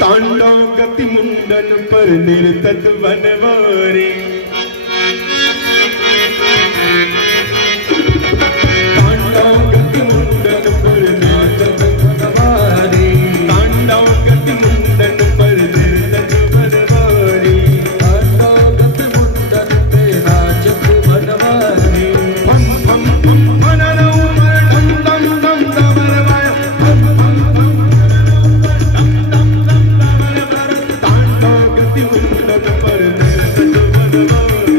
तांडव गति मुंडन पर निर्तत बनवारी, तांडव गति मुंडन पर निर्तत बनवारी, तांडव गति मुंडन पर निर्तत बनवारी, तांडव गति मुंडन पे नाचत बनवारी। हम मननौ मरडम दम दम दमरवाय, हम तांडव गति मुंडन पर निर्तत बनवारी,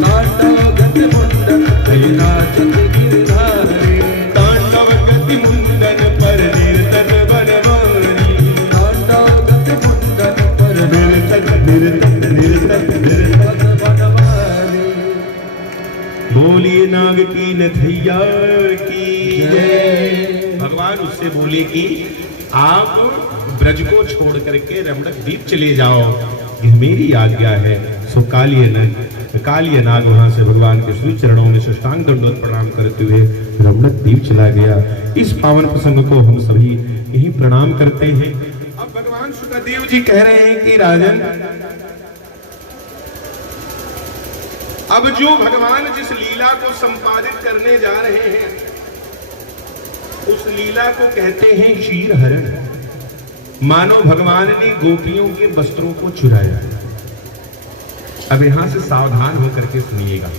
तांडव गति मुंडन पे नाचत गिरधारी, तांडव गति मुंडन पर निर्तत बनवारी, तांडव गति मुंडन पर निर्तत निर्तत निर्तत निर्तत बनवारी। बोलिए नाग की नथैया की जय। भगवान उससे बोले कि आप ब्रज को छोड़ करके रमणक द्वीप चले जाओ, यह मेरी आज्ञा है। सो कालिय नाग वहां से भगवान के श्री चरणों में साष्टांग दंडवत प्रणाम करते हुए रमणक द्वीप चला गया। इस पावन प्रसंग को हम सभी यही प्रणाम करते हैं। अब भगवान शुकदेव जी कह रहे हैं कि राजन, अब जो भगवान जिस लीला को संपादित करने जा रहे हैं उस लीला को कहते हैं क्षीर हरण। मानो भगवान ने गोपियों के वस्त्रों को चुराया। अब यहां से सावधान होकर के सुनिएगा।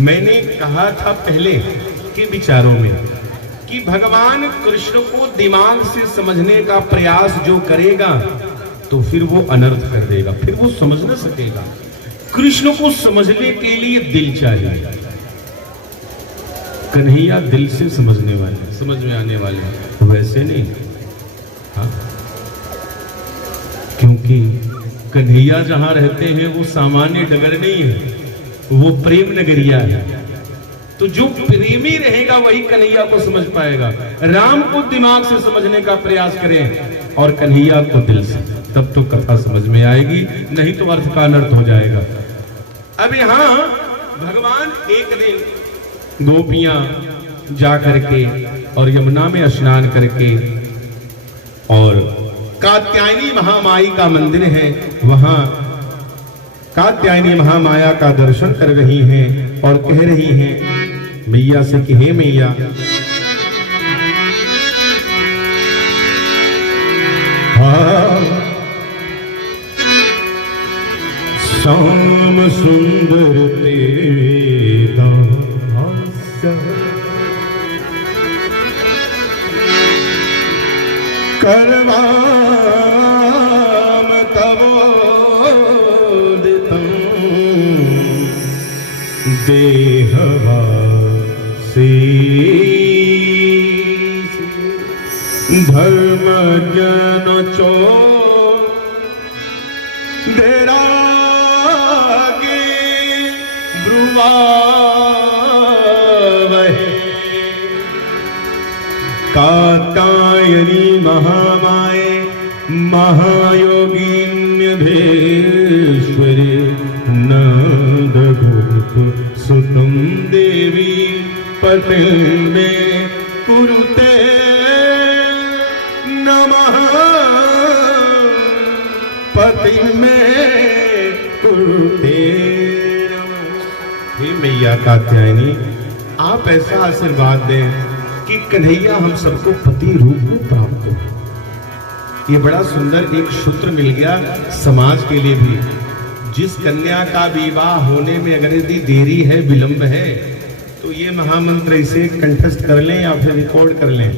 मैंने कहा था पहले के विचारों में कि भगवान कृष्ण को दिमाग से समझने का प्रयास जो करेगा तो फिर वो अनर्थ कर देगा, फिर वो समझ न सकेगा। कृष्ण को समझने के लिए दिल चाहिए। कन्हैया दिल से समझने वाले, समझ में आने वाले, वैसे नहीं। हाँ? क्योंकि कन्हैया जहां रहते हैं वो सामान्य डगर नहीं है, वो प्रेम नगरिया है। तो जो प्रेमी रहेगा वही कन्हैया को समझ पाएगा। राम को दिमाग से समझने का प्रयास करें और कन्हैया को दिल से, तब तो कथा समझ में आएगी, नहीं तो अर्थ का अनर्थ हो जाएगा। अब यहां भगवान एक दिन गोपियां जा करके और यमुना में स्नान करके, और कात्यायनी महामाई का मंदिर है, वहां कात्यायनी महामाया का दर्शन कर रही हैं और कह रही हैं मैया से कि हे मैया, श्याम सुंदर तेरा करवाम तबोदितं देहवासी धर्म जन चो देरागे ब्रुवावहे कात्यायनी महामाये महायोगिन्यधीश्वरी नंदगोप सुतं देवी पतिं मे कुरुते नमः, पतिं मे कुरुते नमः। हे मैया कात्यायनी, आप ऐसा आशीर्वाद दें कि कन्हैया हम सबको पति रूप में प्राप्त हो। ये बड़ा सुंदर एक सूत्र मिल गया समाज के लिए भी। जिस कन्या का विवाह होने में अगर यदि देरी है, विलंब है, तो ये महामंत्र इसे कंठस्थ कर लें या फिर रिकॉर्ड कर लें।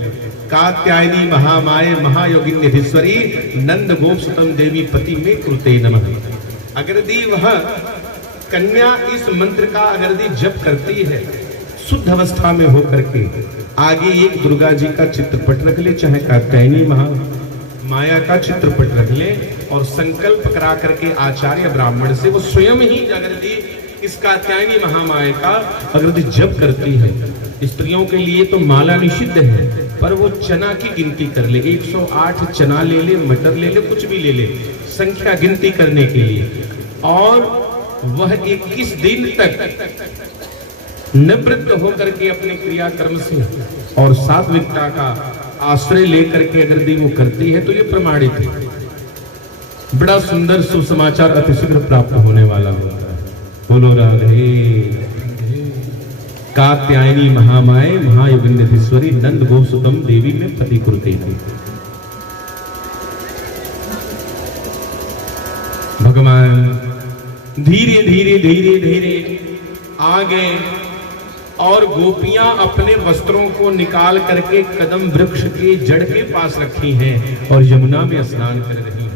कात्यायनी महामाये महायोगिन्यधीश्वरी नंद गोप सुतं देवी पति में कुरुते नमः। अगर यदि वह कन्या इस मंत्र का अगर यदि जप करती है शुद्ध अवस्था में होकर के, आगे एक दुर्गा जी का चित्रपट रख ले, चाहे कात्यायनी माया का चित्रपट रख ले, और संकल्प करा करके आचार्य ब्राह्मण से वो स्वयं ही अगर इस कात्यायनी महामाया का अगर जप करती है। स्त्रियों के लिए तो माला निषिद्ध है, पर वो चना की गिनती कर ले, 108 चना ले ले, मटर ले ले, कुछ भी ले ले, संख्या गिनती करने के लिए, और वह 21 दिन तक निवृत्त होकर के अपने क्रियाकर्म से और सात्विकता का आश्रय लेकर के अगर वो करती है तो ये प्रमाणित है। बड़ा सुंदर सुसमाचार अतिशीघ्र प्राप्त होने वाला होता है। बोलो राधे। कात्यायनी महामाए महायोगिंदीश्वरी नंद गोसुतम देवी में पति कुरुते। भगवान धीरे धीरे धीरे धीरे आ गए और गोपियां अपने वस्त्रों को निकाल करके कदम वृक्ष के जड़ के पास रखी हैं और यमुना में स्नान कर रही हैं।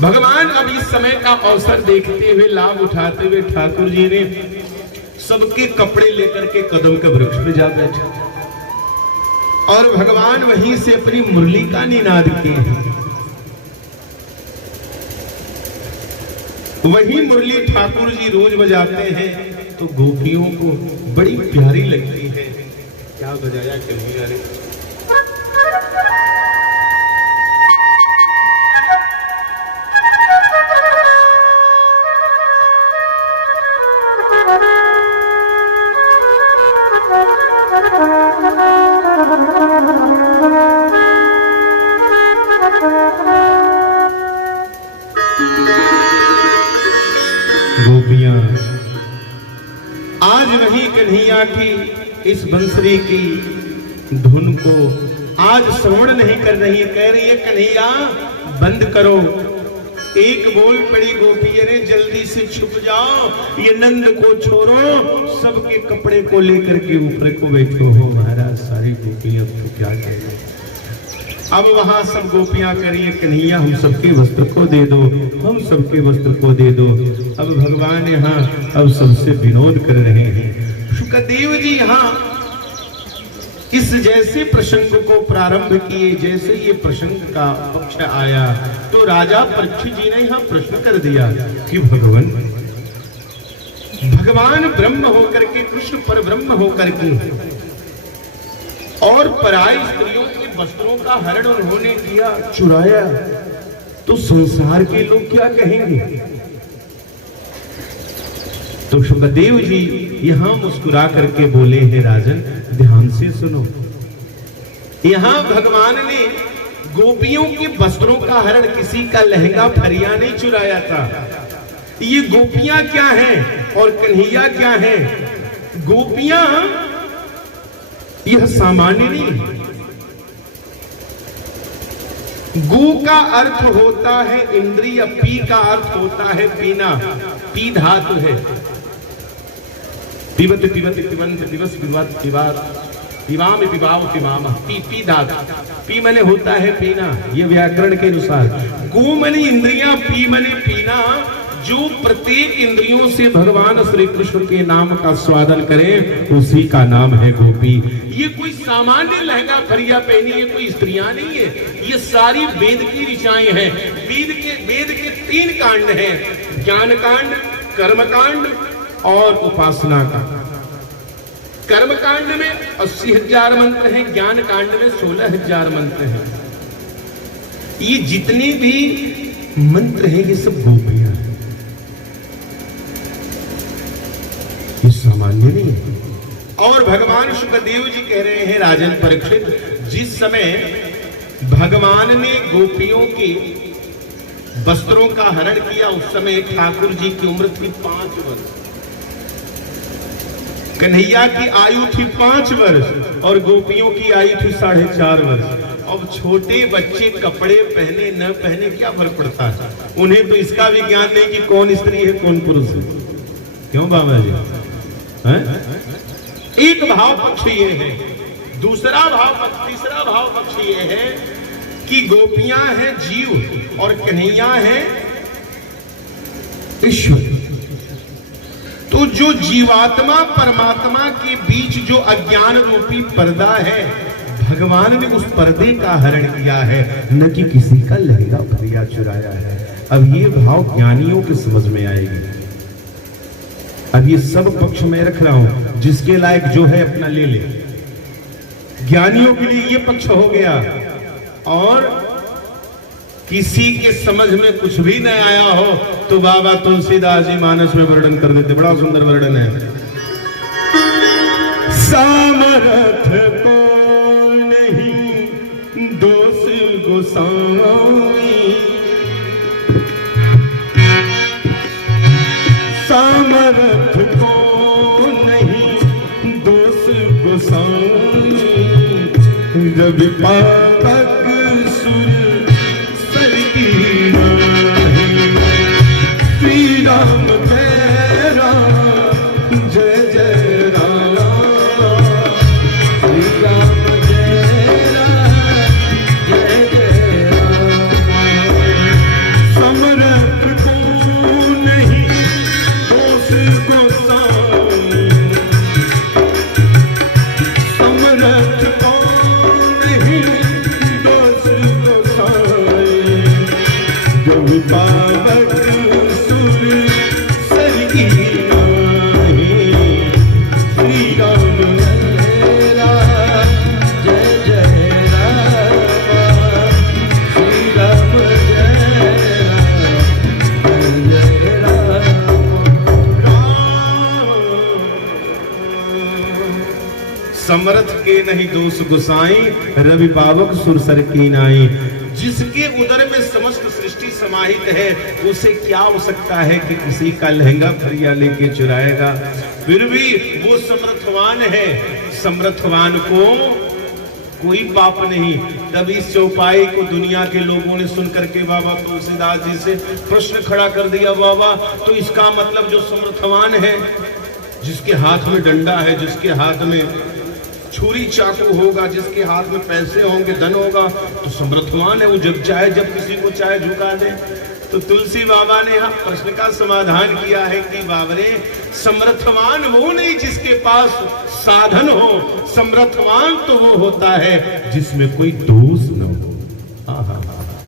भगवान अब इस समय का अवसर देखते हुए लाभ उठाते हुए ठाकुर जी ने सबके कपड़े लेकर के कदम के वृक्ष पे जा बैठे और भगवान वहीं से अपनी मुरली का निनाद किए हैं। वही मुरली ठाकुर जी रोज बजाते हैं तो गोपियों को बड़ी प्यारी लगती है। क्या बजाया कन्हैया ने? गोपियां आज वही कन्हैया की इस बंसरी की धुन को आज श्रवण नहीं कर रही है। कह रही है कन्हैया बंद करो। एक बोल पड़ी गोपी ने जल्दी से छुप जाओ, ये नंद को छोड़ो, सबके कपड़े को लेकर के ऊपर को बैठो हो। महाराज सारी गोपियां तो क्या कह रहे। अब वहां सब गोपियां करिए कन्हैया हम सबके वस्त्र को दे दो, हम सबके वस्त्र को दे दो। अब भगवान यहाँ अब सबसे विनोद कर रहे हैं। शुकदेव जी यहाँ इस जैसे प्रसंग को प्रारंभ किए, जैसे ये प्रसंग का पक्ष आया तो राजा परीक्षित जी ने यहाँ प्रश्न कर दिया कि भगवान ब्रह्म होकर के, कृष्ण पर ब्रह्म होकर के और पराई स्त्रियों के वस्त्रों का हरण उन्होंने किया, चुराया, तो संसार के लोग क्या कहेंगे? तो शुकदेव जी यहां मुस्कुरा करके बोले हैं राजन ध्यान से सुनो। यहां भगवान ने गोपियों के वस्त्रों का हरण, किसी का लहंगा फरिया नहीं चुराया था। ये गोपियां क्या हैं और कन्हैया क्या हैं? गोपियां यह सामान्य नहीं है। गो का अर्थ होता है इंद्रिय, पी का अर्थ होता है पीना, पी धातु है। पिबत पिबत पिबंत पिबस पिबत पिबात पिबाम पिबाव पिबाम, पी पी धातु। पी मने होता है पीना, ये व्याकरण के अनुसार। गो मने इंद्रियां, पी मने पीना। जो प्रत्येक इंद्रियों से भगवान श्री कृष्ण के नाम का स्वादन करे उसी का नाम है गोपी। ये कोई सामान्य लहंगा फरिया पहनी है कोई स्त्रियां नहीं है, ये सारी वेद की ऋचाएं हैं। वेद के 3 कांड हैं, ज्ञान कांड, कर्म कांड और उपासना का। कर्म कांड में 80,000 मंत्र हैं, ज्ञान कांड में 16,000 मंत्र हैं। ये जितने भी मंत्र हैं ये सब गोपियां हैं, ये सामान्य नहीं है। और भगवान शुकदेव जी कह रहे हैं राजन परीक्षित, जिस समय भगवान ने गोपियों के वस्त्रों का हरण किया उस समय ठाकुर जी की उम्र थी 5 वर्ष, कन्हैया की आयु थी 5 वर्ष और गोपियों की आयु थी 4.5 वर्ष। अब छोटे बच्चे कपड़े पहने न पहने क्या फर्क पड़ता है? उन्हें तो इसका भी ज्ञान नहीं कि कौन स्त्री है कौन पुरुष है। क्यों बाबा जी? एक भाव पक्ष ये है। दूसरा भाव पक्ष, तीसरा भाव पक्ष ये है कि गोपियां हैं जीव और कन्हैया है ईश्वर। तो जो जीवात्मा परमात्मा के बीच जो अज्ञान रूपी पर्दा है, भगवान ने उस पर्दे का हरण किया है, न कि किसी का लहंगा फरिया चुराया है। अब ये भाव ज्ञानियों की समझ में आएगी। अब ये सब पक्ष में रख रहा हूं, जिसके लायक जो है अपना ले ले। ज्ञानियों के लिए ये पक्ष हो गया और किसी के समझ में कुछ भी न आया हो तो बाबा तुलसीदास जी मानस में वर्णन कर देते, बड़ा सुंदर वर्णन है। सामर्थ को नहीं दोष गोसाई, रवि पावक सुर सर की नाही। श्री राम जय राम जय जय राम। श्री राम जय राम जय जय राम। समरथ को नहीं दोष गोसाई। समरथ को नहीं दोष गोसाई। रवि पावक सुर सर की नाही। श्री राम जय राम जय जय राम। श्री राम जय राम जय राम। समरथ के नहीं दोष गुसाई। रवि पावक सुर सर की नाई। जिसके उदर में समस्त सृष्टि समाहित है, उसे क्या हो सकता है कि किसी का लहंगा फरिया लेके चुराएगा। फिर भी वो समर्थवान है। समर्थवान को कोई पाप नहीं। तभी इस चौपाई को दुनिया के लोगों ने सुन करके बाबा तुलसीदास जी से प्रश्न खड़ा कर दिया। बाबा, तो इसका मतलब जो समर्थवान है, जिसके हाथ में डंडा है, जिसके हाथ में छुरी चाकू होगा, जिसके हाथ में पैसे होंगे, धन होगा, तो समर्थवान है। वो जब चाहे, जब किसी को चाहे झुका दे। तो तुलसी बाबा ने यहाँ प्रश्न का समाधान किया है कि बाबरे, समर्थवान वो नहीं जिसके पास साधन हो। समर्थवान तो वो होता है जिसमें कोई दोष